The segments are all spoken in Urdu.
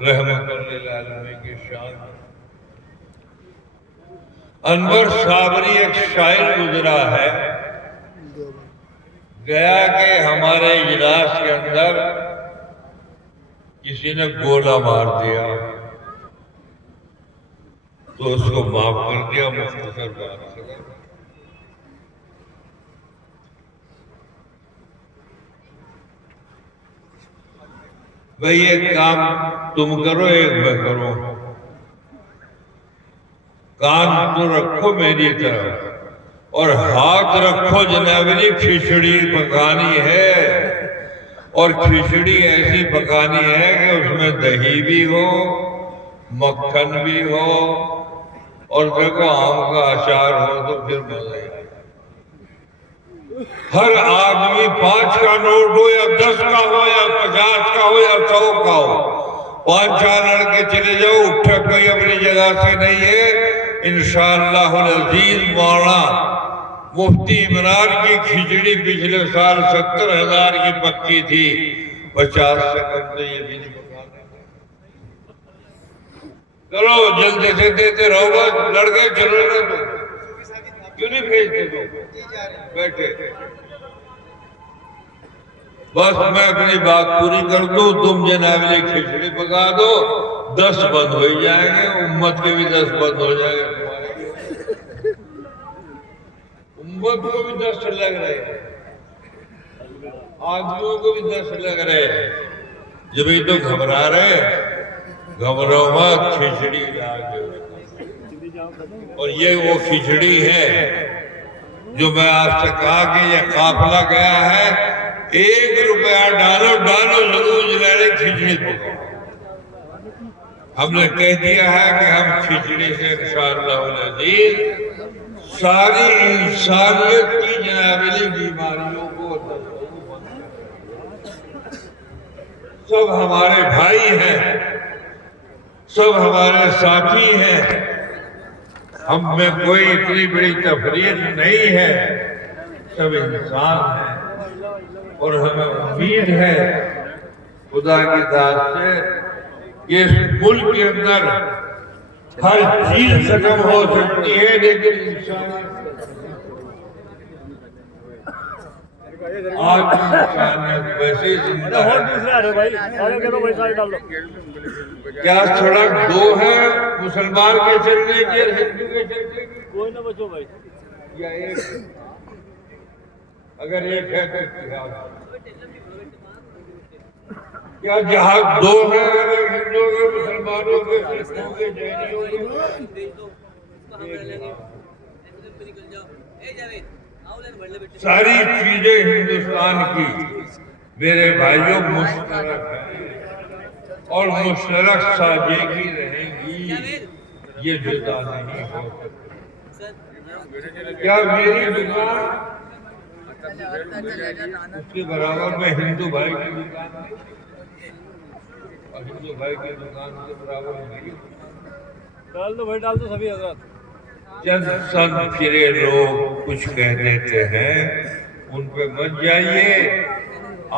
رحمت للعالمین کی شان. انور صابری ایک شاعر گزرا ہے، گیا کہ ہمارے اجلاس کے اندر کسی نے گولہ مار دیا تو اس کو معاف کر دیا. مختصر بات ہے. بھئی ایک کام تم کرو، ایک میں کروں. کان تو رکھو میری طرف اور ہاتھ رکھو جنابی، کھچڑی پکانی ہے. اور کھچڑی ایسی پکانی ہے کہ اس میں دہی بھی ہو، مکھن بھی ہو، اور دیکھو آم کا اچار ہو تو پھر مزہ آئے. ہر آدمی 5 کا نوٹ ہو یا 10 کا ہو یا 50 کا ہو یا 100 کا ہو، 5-4 لڑکے چلے جاؤ، اٹھا کوئی اپنی جگہ سے نہیں ہے. انشاءاللہ العزیز مولانا مفتی عمران کی کھچڑی پچھلے سال 70,000 کی پکی تھی، 50 سے کم تو یہ بھی نہیں پکانے. چلو جلدی سے دیتے رہو، بس لڑکے چلو نا. تو کیوں نہیں بھیجتے تو بیٹھے؟ بس میں اپنی بات پوری کر دوں، تم جناب نے کھچڑی پکا دو، 10 بند ہو جائیں گے. امت کے بھی 10 بند ہو جائیں گے. امت کو بھی 10 لگ رہے ہیں، آدمیوں کو بھی 10 لگ رہے ہیں. جب ہی تو گھبرا رہے، گھبرو مت، کھچڑی لا کے. اور یہ وہ کھچڑی ہے جو میں آپ سے کہا کہ یہ قافلہ گیا ہے، 1 روپیہ ڈالو ضرور جنہوں کھچڑی پکاؤ. ہم نے کہہ دیا ہے کہ ہم کھچڑی سے انشاءاللہ العزیز ساری انسانیت کی جنابلی بیماریوں کو سب ہمارے بھائی ہیں، سب ہمارے ساتھی ہیں. ہم میں کوئی اتنی بڑی تفریق نہیں ہے، سب انسان ہیں. اور ہمیں امید ہے خدا کی ذات سے کہ اس ملک کے اندر ہر چیز ختم ہو سکتی ہے، لیکن انسان آج انسانیت ویسے زندہ ہے. کیا سڑک 2 ہے، مسلمان کے چلنے کی اور ہندو کے چلنے کی؟ کوئی نہ بچو بھائی. یا ایک؟ اگر ایک ہے تو اتحاد. کیا جہاد 2 ہے، اگر ہندوؤں کے، مسلمانوں کے، سکھوں کے، جینیوں کے؟ ساری چیزیں ہندوستان کی میرے بھائیوں مشترک ہیں اور مشترک ساجھیگی رہیں گی، یہ جدا نہیں ہو سکتی. کیا میری دکان اس کے برابر میں ہندو بھائی کی دکان نہیں، اور ہندو بھائی کی دکان کے برابر نہیں؟ ڈال دو بھائی، ڈال دو سبھی حضرات. چند سن پھرے لوگ کچھ کہہ دیتے ہیں، ان پہ مت جائیے.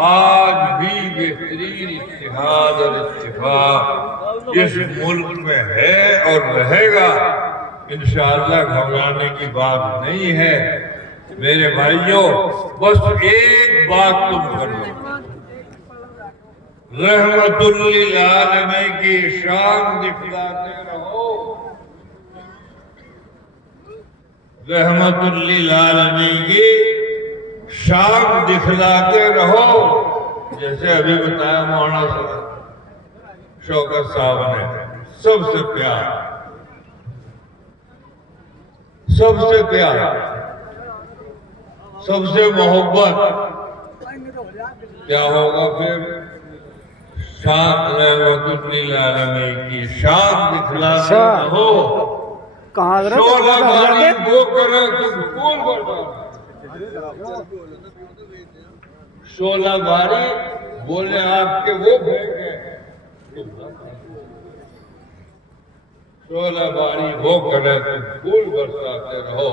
آج بھی بہترین اتحاد اور اتفاق جس ملک میں ہے اور رہے گا، انشاءاللہ گھبرانے کی بات نہیں ہے. میرے بھائیوں بس ایک بات تم کر لو، رحمت للعالمین کی شان دکھلاتے رہو. رحمت للعالمین کی شان دکھلاتے رہو. جیسے ابھی بتایا مولانا صاحب شوکت صاحب نے، سب سے پیار، سب سے پیار، سب سے محبت. کیا ہوگا پھر؟ شان رحمت للعالمین کی شان دکھلاتے رہو. شعلہ باری وہ کرے تو پھول بردار. شعلہ باری بولے آپ کے وہ بھیگے، شعلہ باری وہ کرے تو پھول برساتے رہو.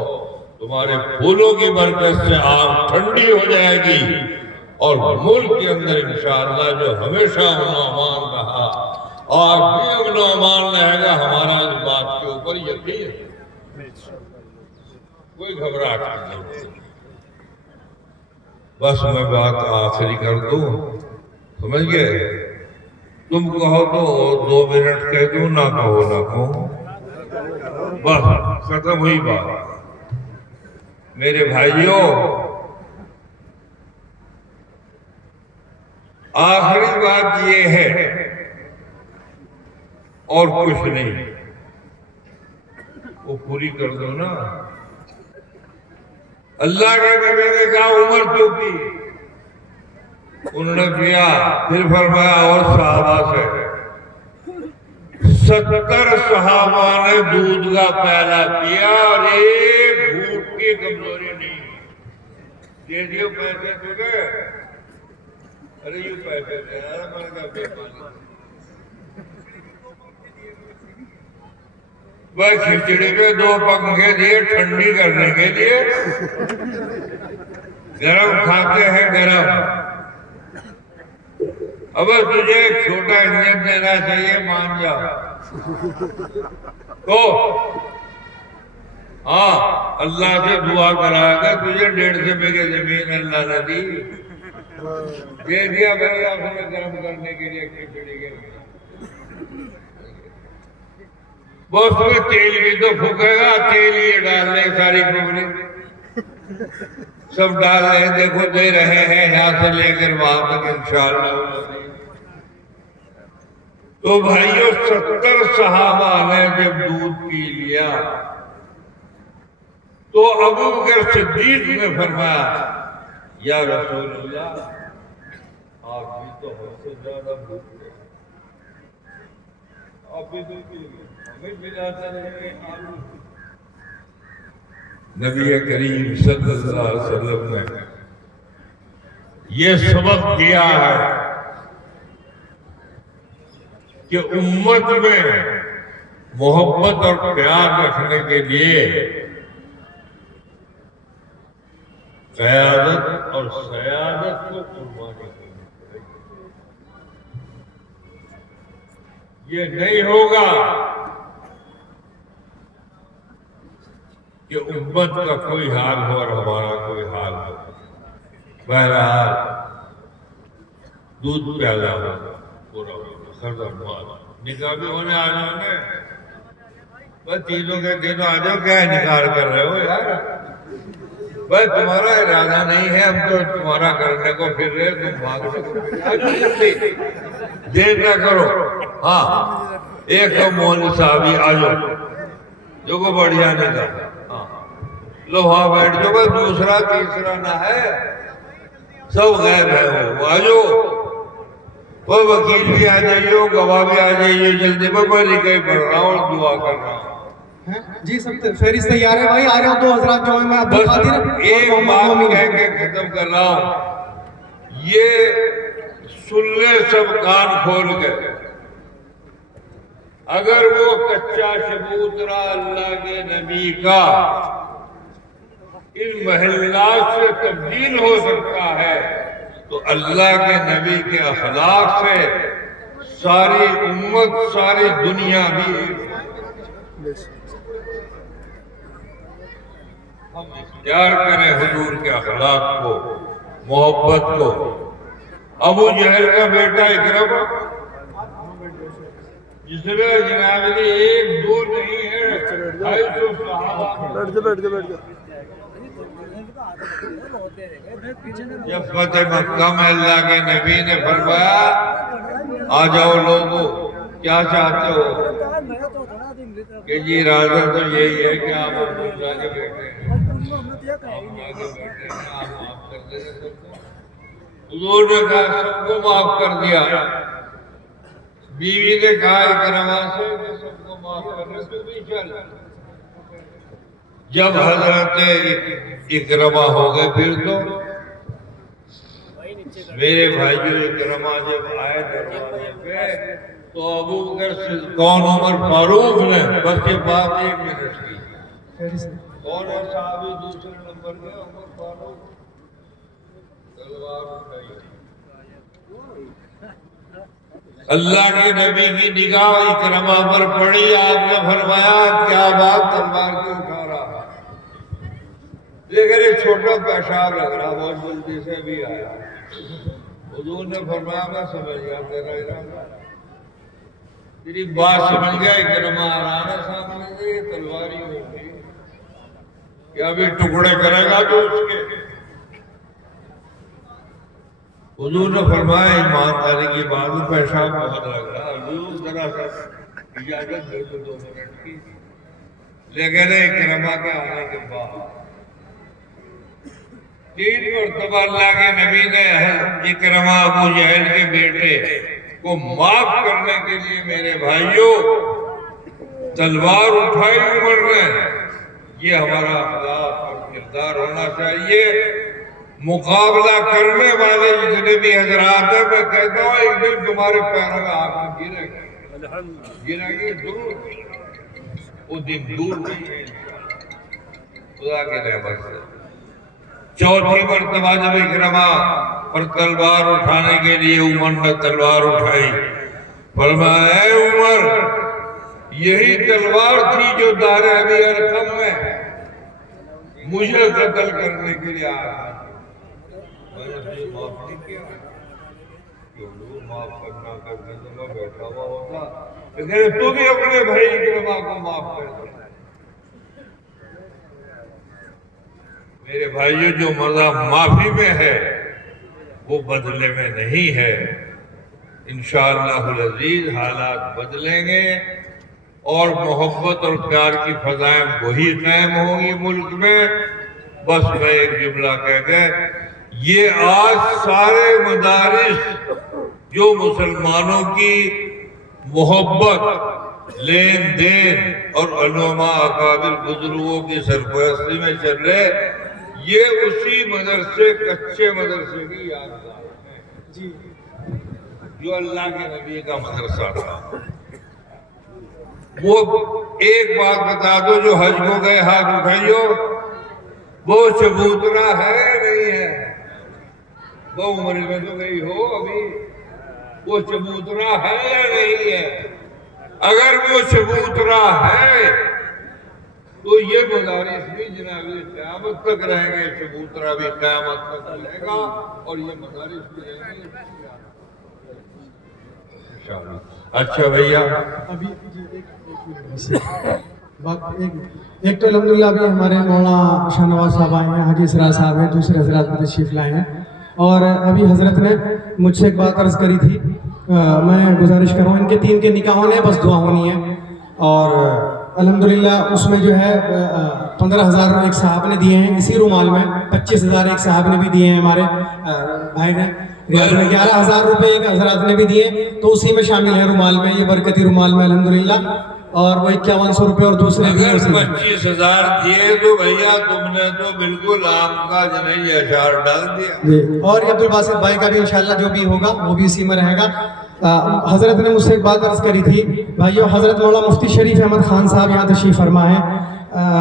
تمہارے پھولوں کی برکت سے آگ ٹھنڈی ہو جائے گی اور ملک کے اندر انشاءاللہ جو ہمیشہ امان رہا اور بھی اب نعمان رہے گا ہمارا اس بات کے اوپر یقین ہے، کوئی گھبراہٹ نہیں ہے۔ بس میں بات آخری کر دوں، سمجھ گئے؟ تم کہو تو 2 منٹ کہہ دوں، نہ کہو نہ کہو، بس ختم ہوئی بات۔ میرے بھائیوں، آخری بات یہ ہے اور کچھ نہیں، وہ پوری کر دو نا۔ اللہ کے نبی نے کہا عمر تو کی، انہوں نے کیا، پھر فرمایا اور صحابہ سے 70 صحابہ نے دودھ کا پیالہ پیا اور ایک گھونٹ کی کمزوری نہیں۔ دے دیو پیسے تو گئے، ارے یہ پیسے دے رہا میں نے کہا بے مانی، وہ کھچڑی پہ 2 پنکھے دیے ٹھنڈی کرنے کے لیے، گرم کھاتے ہیں گرم۔ اب تجھے ایک چھوٹا انجن دینا چاہیے، مان جا تو ہاں اللہ سے دعا کرا گا تجھے 150 بیگھے زمین اللہ نے دی، دے دیا بھائی آپ نے گرم کرنے کے لیے کھچڑی کے لیے۔ بہت میں تیل بھی تو پھکے گا، تیل یہ ڈال لیں ساری پبلک سب ڈال رہے، دیکھو دے رہے ہیں یہاں سے لے کر وہاں تک انشاءاللہ۔ تو بھائیو 70 صحابہ نے جب دودھ پی لیا تو ابو بکر صدیق نے فرمایا یا رسول اللہ آپ بھی تو ہم سے زیادہ بھوک رہے ہیں، آپ بھی تو ہمیں ملاتا رہے۔ نبی کریم صلی اللہ علیہ وسلم نے یہ سبق دیا ہے کہ امت میں محبت اور پیار رکھنے کے لیے قیادت اور سیادت کو قربانی کرنی پڑے گی۔ یہ نہیں ہوگا کہ امت کا کوئی حال ہو اور ہمارا کوئی حال ہو۔ بہرحال دودھ پیالہ ہوگا، پورا ہوگا، ختم ہوا، نکاح بھی ہونے آ جانے، بس چیزوں کے دن آ جاؤ، کیا انکار کر رہے ہو یار؟ بس تمہارا ارادہ نہیں ہے، ہم تو تمہارا کرنے کو پھر رہے، تم بھاگ سکتے، دیر نہ کرو۔ ہاں ایک مولوی صاحبی آ جاؤ جو کو بڑھیا نکاح، لو ہاں بیٹھ جو، بس دوسرا تیسرا نہ ہے، سب غیب ہے، وہ آ جاؤ، وہ وکیل بھی آ جائیے، گواہ بھی آ جائیے، جلدی میں نکاح پڑھ رہا ہوں اور دعا کر رہا ہوں۔ جی سب فہرست تیار ہے بھائی، آ رہے ہو 2 حضرات جو ہیں، میں عبدالقادر ایک بات کہہ کے ختم کر رہا ہوں، یہ سن لے سب کان کھول کے، اگر وہ کچا شبوترا اللہ کے نبی کا ان محلات سے تبدیل ہو سکتا ہے تو اللہ کے نبی کے اخلاق سے ساری امت، ساری دنیا بھی۔ ہم اختیار کریں حضور کے اخلاق کو، محبت کو۔ ابو جہل کا بیٹا اکرمہ، جس میں جناب علی 1 2 نہیں ہے، 250 صحابہ، جب فتح مکہ میں اللہ کے نبی نے فرمایا آ جاؤ لوگوں، کیا چاہتے ہو؟ کہ جی ارادہ تو یہی ہے کہ آپ عبداللہ کے بیٹے ہیں، آپ معاف کر دیں سب کو۔ حضور نے کہا سب کو معاف کر دیا۔ بیوی نے کہا اکرمہ سے کہ سب کو معاف کرنے سے بھی چل۔ جب حضرت اکرمہ ہو گئے پھر تو میرے بھائیو اکرمہ جب آئے دروازے پہ تو ابو بکر کون عمر فاروق نے بس یہ بات 1 منٹ کی، کون ہے صحابی دوسرے نمبر کے؟ عمر فاروق، تلوار اٹھائی، اللہ کے نبی کی نگاہ اکرمہ پر پڑی، آپ نے فرمایا کیا بات تلوار کیوں اٹھا رہا؟ لیکن ایک چھوٹا پیشاب لگ رہا، بہت جلدی سے بھی آیا۔ حضور نے فرمایا میں سمجھ گیا تیرا ارادہ، تیری بات سمجھ گیا۔ اکرمہ آرانا سامنے سے یہ تلواری ہو گئی کہ ابھی ٹکڑے کرے گا جو اس کے۔ حضور نے فرمایا ایمانداری کی بات، پیشاب بہت لگ رہا، حضور ذرا سا اجازت دے دو 2 منٹ کی۔ لیکن اکرمہ کے آنے کے بعد 3 مرتبہ اللہ کے نبی نے اکرمہ ابو جہل کے بیٹے کو معاف کرنے کے لیے میرے بھائیوں تلوار اٹھائی عمر نے۔ یہ ہمارا اخلاق اور کردار ہونا چاہیے۔ مقابلہ کرنے والے جتنے بھی حضرات ہیں، میں کہتا ہوں ایک دن تمہارے پیروں میں آنکھ گرے گا، گرے گی ضرور، وہ دن دور نہیں ہے خدا کے رحمت سے۔ 4تھی مرتبہ جب اکرمہ پر تلوار اٹھانے کے لیے عمر نے تلوار اٹھائی، فرمایا اے عمر یہی تلوار تھی جو دار ابی ارقم میں مجھے قتل کرنے کے لیے آیا، میں نے تجھے معاف نہیں کیا کہ حضور معاف کرنا کرنے تو میں بیٹھا ہوا ہوتا، لیکن تو بھی اپنے بھائی اکرمہ کو معاف کر دیا۔ میرے بھائیوں جو مزہ معافی میں ہے وہ بدلے میں نہیں ہے۔ انشاءاللہ العزیز حالات بدلیں گے اور محبت اور پیار کی فضائیں وہی قائم ہوں گی ملک میں۔ بس میں ایک جملہ کہہ کے، یہ آج سارے مدارس جو مسلمانوں کی محبت، لین دین اور علماء اکابر بزرگوں کی سرپرستی میں چل رہے، یہ اسی مدرسے کچے مدرسے کی یادگار ہے جو اللہ کے نبی کا مدرسہ تھا۔ وہ ایک بات بتا دو، جو حج کو گئے ہاتھ اٹھائیو، وہ چبوترا ہے نہیں ہے؟ وہ عمر میں تو گئی ہو ابھی، وہ چبوترا ہے یا نہیں ہے؟ اگر وہ چبوترا ہے تو یہ مدارس بھی جناب قیامت تک رہیں گے، چبوترا بھی قیامت تک رہے گا اور یہ مدارس بھی رہیں گے۔ اچھا بھیا ابھی ایک تو الحمدللہ ابھی ہمارے مولانا شاہ نواز صاحب آئے ہیں، حاجی اسرار صاحب ہیں، دوسرے حضرات بھی تشریف لائے ہیں، اور ابھی حضرت نے مجھ سے ایک بات عرض کری تھی، میں گزارش کر رہا ہوں ان کے 3 کے نکاح ہونے ہیں، بس دعا ہونی ہے، اور الحمدللہ اس میں جو ہے 15,000 ایک صاحب نے دیے ہیں اسی رومال میں، 25,000 ایک صاحب نے بھی دیے ہیں، ہمارے بھائی نے ریاض میں 11,000 روپے ایک حضرات نے بھی دیے، تو اسی میں شامل ہے رومال میں، یہ برکتی رومال میں الحمدللہ، اور وہ 5100 روپے اور دوسرے بھی اگر 25,000 دیے تو بھیا تم نے تو بالکل آم کا جنہی اشار ڈال دیا۔ اور عبد الباسط بھائی کا بھی انشاءاللہ جو بھی ہوگا وہ بھی اسی میں رہے گا۔ حضرت نے مجھ سے ایک بات عرض کری تھی بھائیو، حضرت مولانا مفتی شریف احمد خان صاحب یہاں تشریف فرما ہے،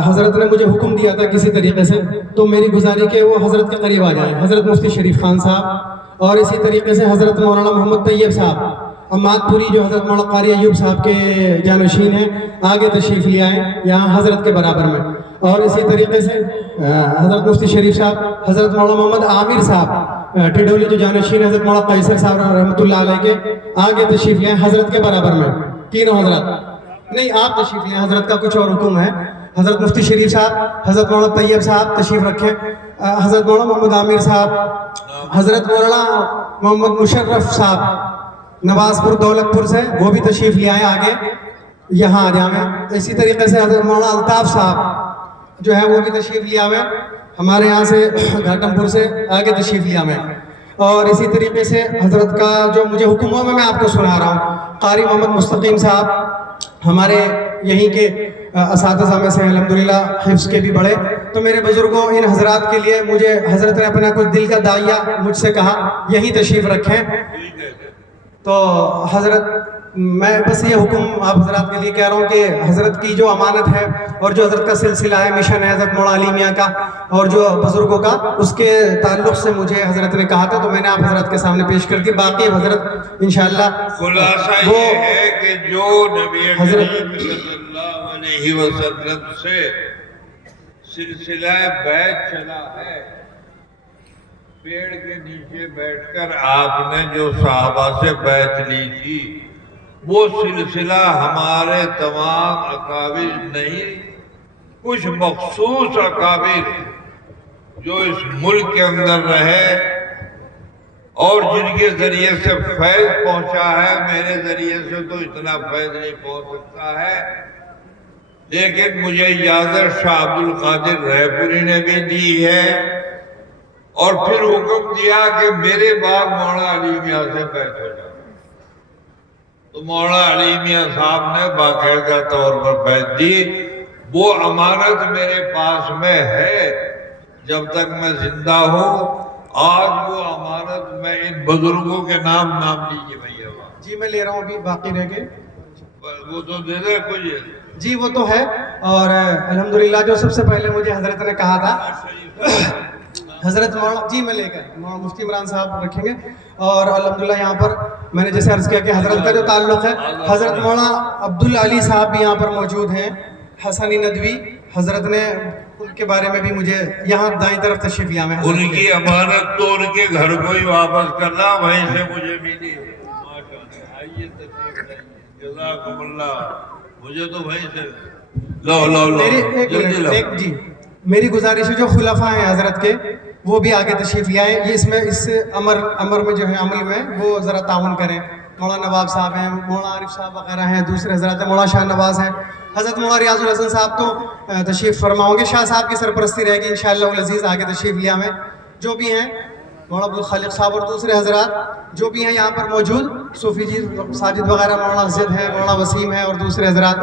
حضرت نے مجھے حکم دیا تھا کسی طریقے سے، تو میری گزاری کہ وہ حضرت کے قریب آ جائیں، حضرت مفتی شریف خان صاحب، اور اسی طریقے سے حضرت مولانا محمد طیب صاحب اماد پوری جو حضرت مولانا قاری ایوب صاحب کے جانشین ہیں، آگے تشریف لے آئیں یہاں حضرت کے برابر میں، اور اسی طریقے سے حضرت مفتی شریف صاحب، حضرت مولانا محمد عامر صاحب ٹڈولی جو جانشین حضرت مولانا قیصر صاحب رحمۃ اللہ علیہ کے، آگے تشریف لے آئیں حضرت کے برابر میں، تینوں حضرت نہیں آپ تشریف لیں، حضرت کا کچھ اور حکم ہے۔ حضرت مفتی شریف صاحب، حضرت مولانا طیب صاحب تشریف رکھیں، حضرت مولانا محمد عامر صاحب، حضرت مولانا محمد مشرف صاحب نواز پور دولت پور سے، وہ بھی تشریف لے آئے آگے یہاں آ جائیں۔ اسی طریقے سے حضرت مولانا الطاف صاحب جو ہے وہ بھی تشریف لے آئے ہمارے یہاں سے گھاٹم پور سے، آگے تشریف لے آئے۔ اور اسی طریقے سے حضرت کا جو مجھے حکم ہوا میں آپ کو سنا رہا ہوں، قاری محمد مستقیم صاحب ہمارے یہیں کے اساتذہ میں سے الحمدللہ، حفظ کے بھی بڑے، تو میرے بزرگوں ان حضرات کے لیے مجھے حضرت نے اپنا کچھ دل کا داعیہ مجھ سے کہا یہی تشریف رکھیں، تو حضرت میں بس یہ حکم آپ حضرات کے لیے کہہ رہا ہوں کہ حضرت کی جو امانت ہے اور جو حضرت کا سلسلہ ہے، مشن ہے حضرت مولانا علی میاں کا اور جو بزرگوں کا، اس کے تعلق سے مجھے حضرت نے کہا تھا، تو میں نے آپ حضرت کے سامنے پیش کر دی. باقی حضرت انشاءاللہ خلاصہ وہ یہ ہے کہ جو نبی کریم صلی اللہ علیہ وسلم سے سلسلہ بیعت چلا ہے، پیڑ کے نیچے بیٹھ کر آپ نے جو صحابہ سے بیعت لی تھی، وہ سلسلہ ہمارے تمام اکابر نہیں، کچھ مخصوص اکابر جو اس ملک کے اندر رہے اور جن کے ذریعے سے فیض پہنچا ہے. میرے ذریعے سے تو اتنا فیض نہیں پہنچ سکتا ہے، لیکن مجھے اجازت شاہ عبد القادر رائے پوری نے بھی دی ہے، اور پھر حکم دیا کہ میرے بعد مولانا علی میاں سے بیعت ہو جائے. تو مولانا علی میاں صاحب نے باقاعدہ طور پر بیعت دی. وہ امانت میرے پاس میں ہے جب تک میں زندہ ہوں. آج وہ امانت میں ان بزرگوں کے نام لیجیے بھیا. جی میں لے رہا ہوں ابھی، باقی رہ گئے وہ تو دے دے کچھ. جی وہ تو ہے. اور الحمدللہ جو سب سے پہلے مجھے حضرت نے کہا تھا، حضرت مولانا، جی میں لے کر مولانا مفتی عمران صاحب رکھیں گے. اور الحمدللہ یہاں پر میں نے جیسے عرض کیا کہ حضرت کا جو تعلق ہے، حضرت مولانا عبدالعلی صاحب بھی یہاں پر موجود ہیں، حسنی ندوی. حضرت نے ان کے بارے میں بھی مجھے یہاں دائیں طرف تشریف لیا. میں ان کی امانت تو ان کے گھر کو ہی واپس کرنا، وہیں سے مجھے ملی. آئیے تشریف لائیے، جزاکم اللہ. مجھے تو وہیں سے جی میری گزارش ہے جو خلفاء ہیں حضرت کے، وہ بھی آگے تشریف لے آئے. یہ اس امر میں جو ہے عمل میں وہ ذرا تعاون کریں. مولانا نواب صاحب ہیں، مولانا عارف صاحب وغیرہ ہیں، دوسرے حضرات ہیں، مولانا شاہ نواز ہیں، حضرت مولانا ریاض الحسن صاحب تو تشریف فرما ہوں گے. شاہ صاحب کی سرپرستی رہے گی انشاءاللہ العزیز. آگے تشریف لیا میں جو بھی ہیں مولانا عبدالخالق صاحب اور دوسرے حضرات جو بھی ہیں یہاں پر موجود، صوفی جی ساجد وغیرہ، مولانا اسد ہے، مولانا وسیم ہے اور دوسرے حضرات.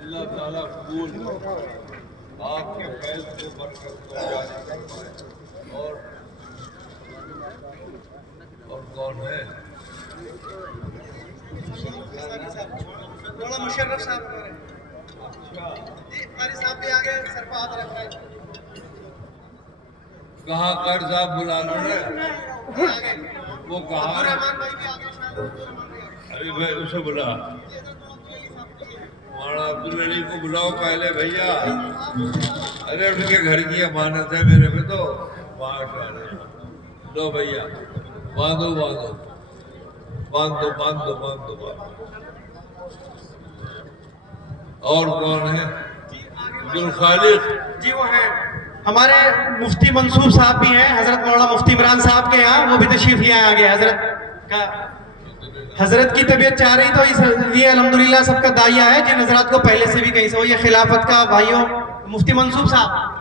اللہ تعالیٰ قبول آپ کے فیض کو برکت کو جاری فرمائے. اور کون ہے؟ مولانا مشرف صاحب جی ہمارے صاحب بھی آگے سر پہ ہاتھ رکھا ہے. کہاں کر صاحب بلا لو رہے وہ کہاں؟ ارے بھائی اسے بلا، مولانا عبدالعلی کو بلاؤ پہلے بھیا. ارے ان کے گھر کی امانت ہے میرے پہ تو. ماشاءاللہ. لو بھیا باندھو باندھو باندھو باندھو باندھو باندھو. اور کون ہے؟ عبدالخالق جی وہ ہیں ہمارے مفتی منصور صاحب بھی ہیں، حضرت مولانا مفتی عمران صاحب کے یہاں، وہ بھی تشریف لے آگے. حضرت کی طبیعت چاہ رہی تو اس لیے الحمدللہ سب کا داعیہ ہے جن حضرات کو پہلے سے بھی کہیں سے ہو. یہ خلافت کا بھائیوں مفتی منصور صاحب.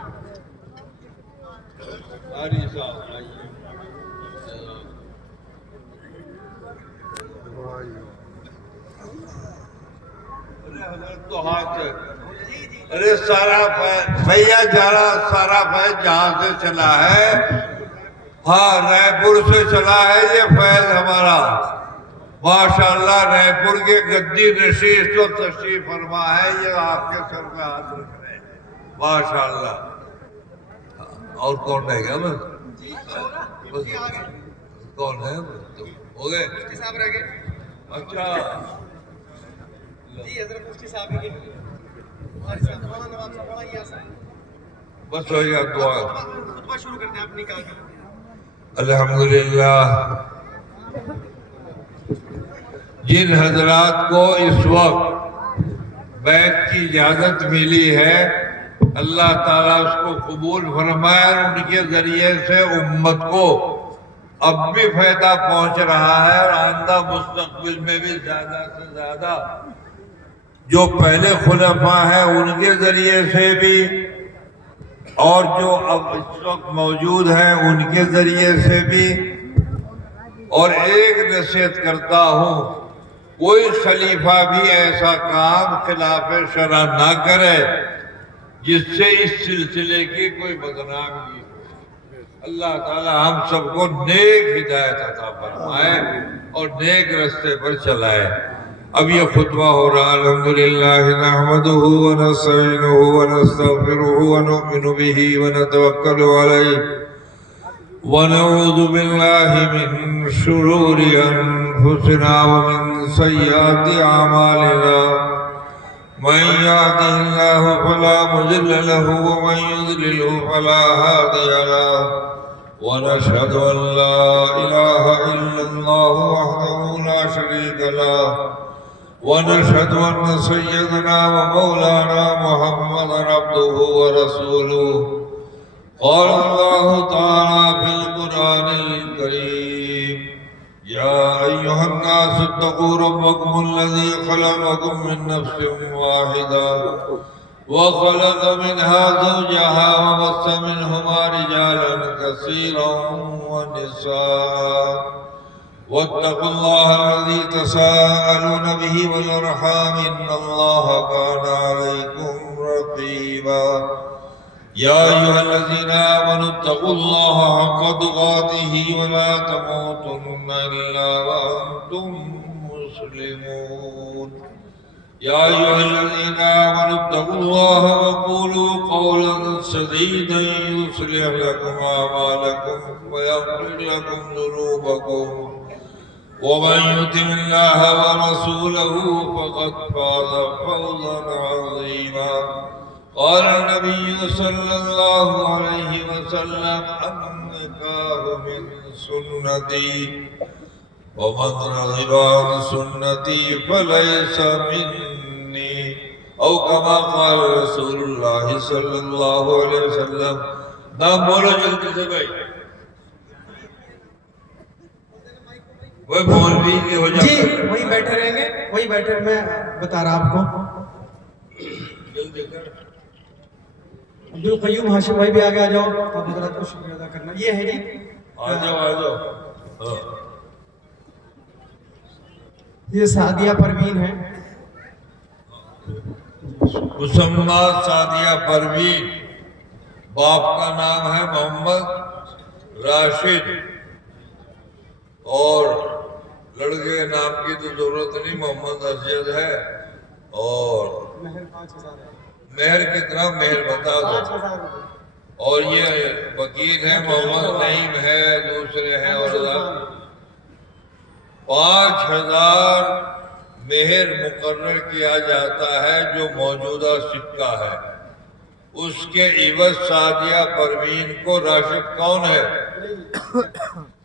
تو ہاتھ ارے سارا بھیا سارا فیض جہاں سے چلا ہے، ہاں رائے پور سے چلا ہے یہ فیض ہمارا. ماشاءاللہ رائے پور کے گدی نشیس جو تشریف فرما ہے، یہ آپ کے سر پہ ہاتھ رکھ رہے ہیں. ماشاءاللہ. اور کون رہ گیا بس کون ہے؟ ہو گئے صاحب رہ گئے. اچھا جی حضرت مفتی صاحب بھی بس ہو گیا. دعا خطبہ شروع کرتے ہیں اپنی کہا. الحمدللہ جن حضرات کو اس وقت بیعت کی اجازت ملی ہے، اللہ تعالیٰ اس کو قبول فرمائے اور ان کے ذریعے سے امت کو اب بھی فائدہ پہنچ رہا ہے اور آئندہ مستقبل میں بھی زیادہ سے زیادہ جو پہلے خلفاء ہیں ان کے ذریعے سے بھی اور جو اب اس وقت موجود ہیں ان کے ذریعے سے بھی۔ اور ایک نصیحت کرتا ہوں، کوئی خلیفہ بھی ایسا کام خلاف شرع نہ کرے جس سے اس سلسلے کی کوئی بدنامی ہو۔ اللہ تعالی ہم سب کو نیک ہدایت عطا فرمائے اور نیک رستے پر چلائے۔ اب یہ خطبہ ہو رہا، الحمدللہ نحمدہ ونستعینہ ونستغفرہ ونؤمن بہ ونتوکل علیہ ونعوذ باللہ من شرور انفسنا ومن سیئات اعمالنا من يهده الله فلا مضل له ومن يضلل فلا هادي له ونشهد ان لا اله الا الله وحده لا شريك له ونشهد ان سيدنا ومولانا محمدا عبده ورسوله قال الله تعالى في القرآن الكريم يا أيها الناس اتقوا ربكم الذي خلقكم من نفس واحدة وخلق منها زوجها وبث منهما رجالا كثيرا ونساء واتقوا الله الذي تساءلون به والأرحام إن الله كان عليكم رقيبا يا أيها الذين آمنوا اتقوا الله حق تقاته ولا تموتن إلا وأنتم مسلمون يا أيها الذين آمنوا اتقوا الله وقولوا قولا سديدا يصلح لكم أعمالكم ويغفر لكم ذنوبكم ومن يطع الله ورسوله فقد فاز فوزا عظيما قال النبي صلى الله عليه وسلم النكاح من سنتي ومن رغب عن سنتي فليس مني او كما قال رسول الله صلى الله عليه وسلم۔ نام بولو جلدی سے بھائی، وہ بول بھی کہ ہو جائے جی وہی بیٹھے رہیں گے، وہی بیٹھے، میں بتا رہا آپ کو۔ جلدی کر۔ عبدالقیوم ہاشم بھائی بھی آگے آ جاؤ، آپ حضرات کو شکریہ ادا کرنا۔ یہ ہے جی، آ جاؤ یہ سعدیہ پروین ہے، مسمہ سعدیہ پروین، باپ کا نام ہے محمد راشد اور لڑکے نام کی تو ضرورت نہیں، محمد اسجد ہے۔ اور مہر کتنا؟ مہر بتا دو۔ اور یہ وکیل ہے، محمد نعیم ہے، دوسرے ہیں اور 5000 مہر مقرر کیا جاتا ہے جو موجودہ سکہ ہے، اس کے عوض سعدیہ پروین کو راشد کون ہے؟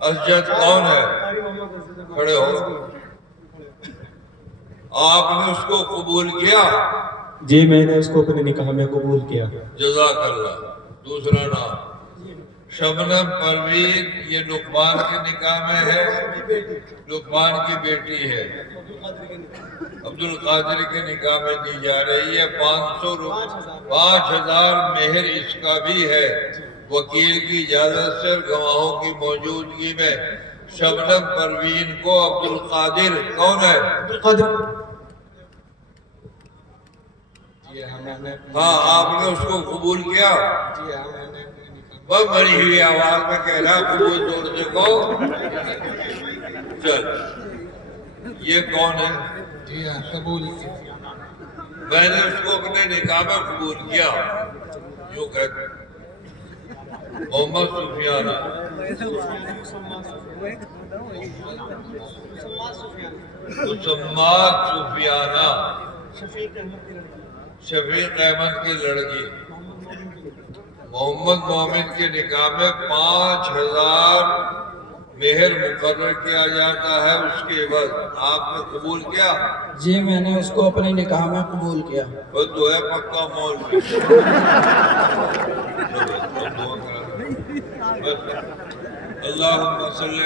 اسجد کون ہے؟ کھڑے ہو۔ آپ نے اس کو قبول کیا؟ جی میں نے اس کو اپنے نکاح میں قبول کیا۔ جزاک اللہ۔ دوسرا نام شبنم پروین، یہ لقمان کے نکاح میں ہے، لقمان کی بیٹی ہے، عبد القادر کے نکاح میں دی جا رہی ہے۔ 5000 مہر اس کا بھی ہے، وکیل کی اجازت سے اور گواہوں کی موجودگی میں۔ شبنم پروین کو عبد القادر کون ہے؟ ہاں، آپ نے اس کو قبول کیا؟ بہت بڑی ہوئی آواز میں کہہ رہا قبول زور سے کہو۔ چل، یہ کون ہے؟ قبول، میں نے اس کو اپنے نکاح میں قبول کیا، یوں کہتے محمد سفیانہ۔ مسمات سفیانہ، شفیق احمد کی لڑکی، محمد مومن کے نکاح میں 5000 مہر مقرر کیا جاتا ہے اس کے بعد آپ نے قبول کیا؟ جی میں نے اس کو اپنے نکاح میں قبول کیا. وہ تو ہے پکا مولوی. اللہم صلی